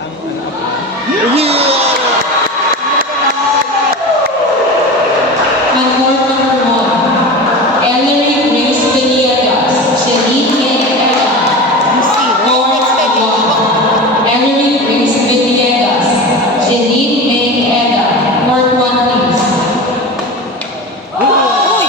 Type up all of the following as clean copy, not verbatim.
ang ano pa. On court number 1, Ellery Grace Villegas, Janine Ega. Court 1, Ellery Grace Villegas, Janine Ega. Court 1, please. Uy!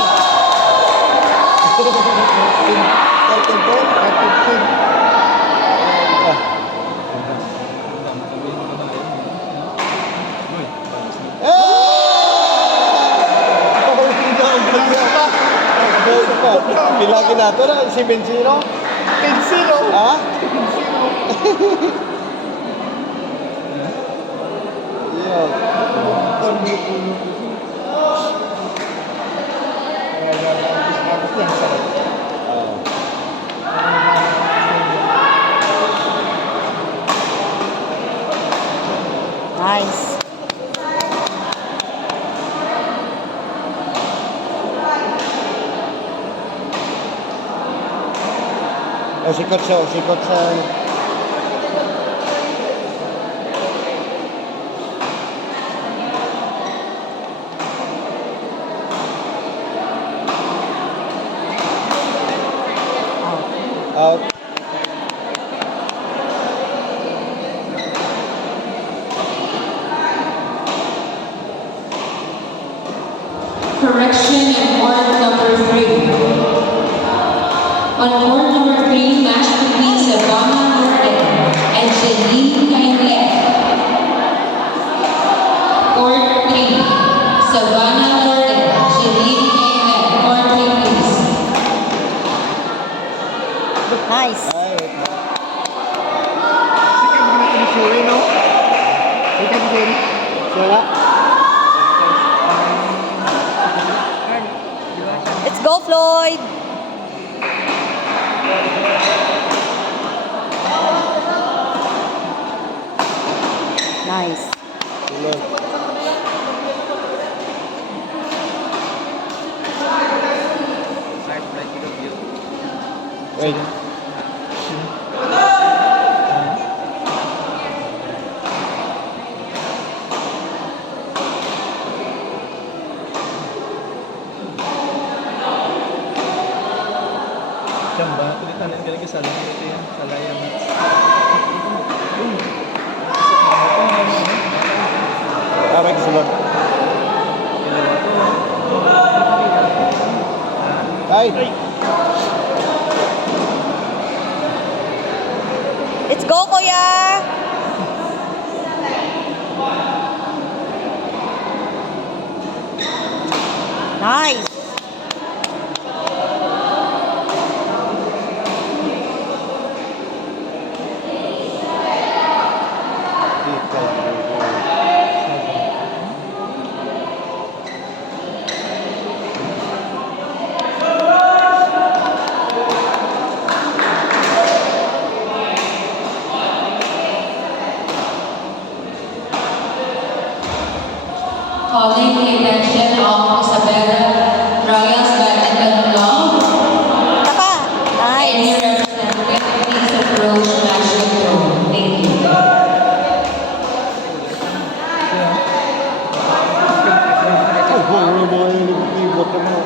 Bilagi nato na, 7-0. 10-0. Ha? Yun. Nice. O sikot sa... Out. Correction in court number 3. On court number 3, match between Savannah Lourdes and Janine Kainlet. Court 3, Savannah Lourdes, Janine Kainlet. Court 3, please. Nice. Ay, Sikat din natin ni Suri, no? Sikat din. sira. Let's go, Floyd! Nice. Tulog. Wait. Chamba, tulitan ka lagi sa layan ito yan. Sa layan. Aray, sulod. Ay! Let's go, Kuya! Nice. Calling the attention of Isabella Reyes Badminton Club. Tapa. Any Nice. representative, please approach match control. Thank you. Ibot mo.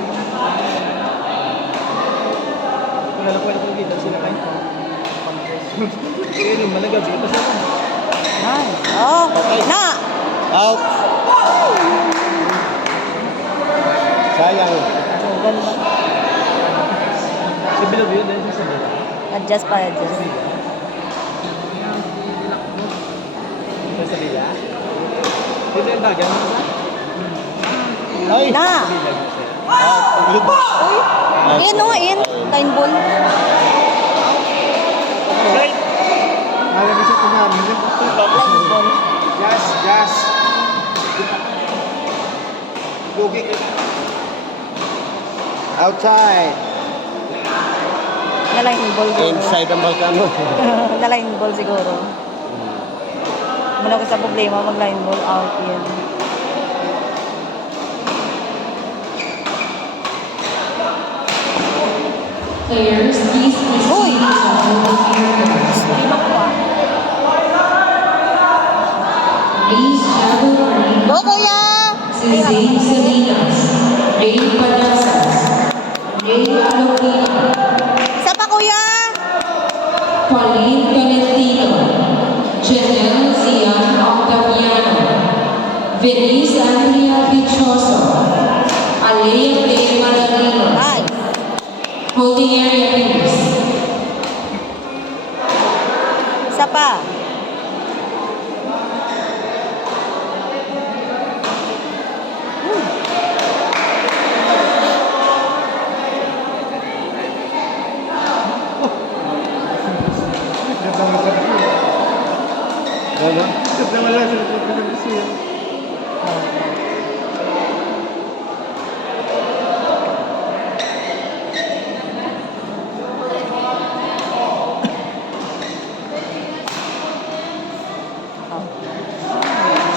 Kung alam ko na kung kita sila kayo. Kaya yung malagabi. Basta ka. Nice. Oh, na! Out! Sayang. Oh, ganda. Sa bilog yun dahil sa bilog. Adjust pa, adjust. Sa bila. Dito yung bagan. Ay! Na! Out! Tulog. Uy! Iyan no, iyan. Line ball. Right! Alam mo siya kumamin. Line ball. Gas, gas. Bugi ka. Outside! Na line ball siguro. Inside ang Balkano. Na line ball siguro. Muna ko sa problema, mag line ball out yan. Players, please proceed Uy! to the field. Hindi makuha. Reese Chavo Marie, Go, kuya! si Zane Salinas, Ray Padasas, Ray Alokino, Isa pa, kuya! Pauline Tolentino, Janelle Zian Octaviano, Venice Andrea Pichoso, Alea De Maradino, Nice! holding area please. Isa pa. Ano?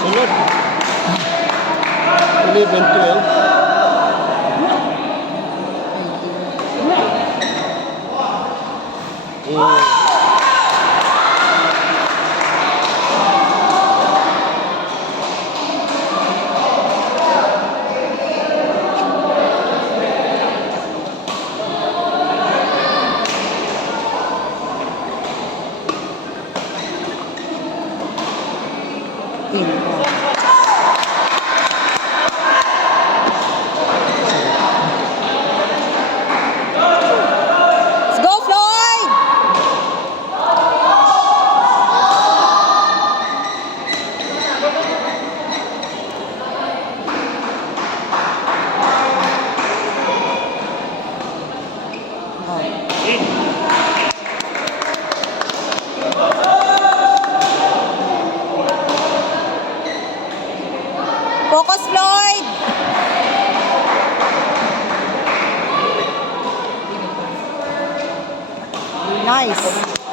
Sunod. 11-12. Let's go, Floyd! Focus, Floyd! Nice!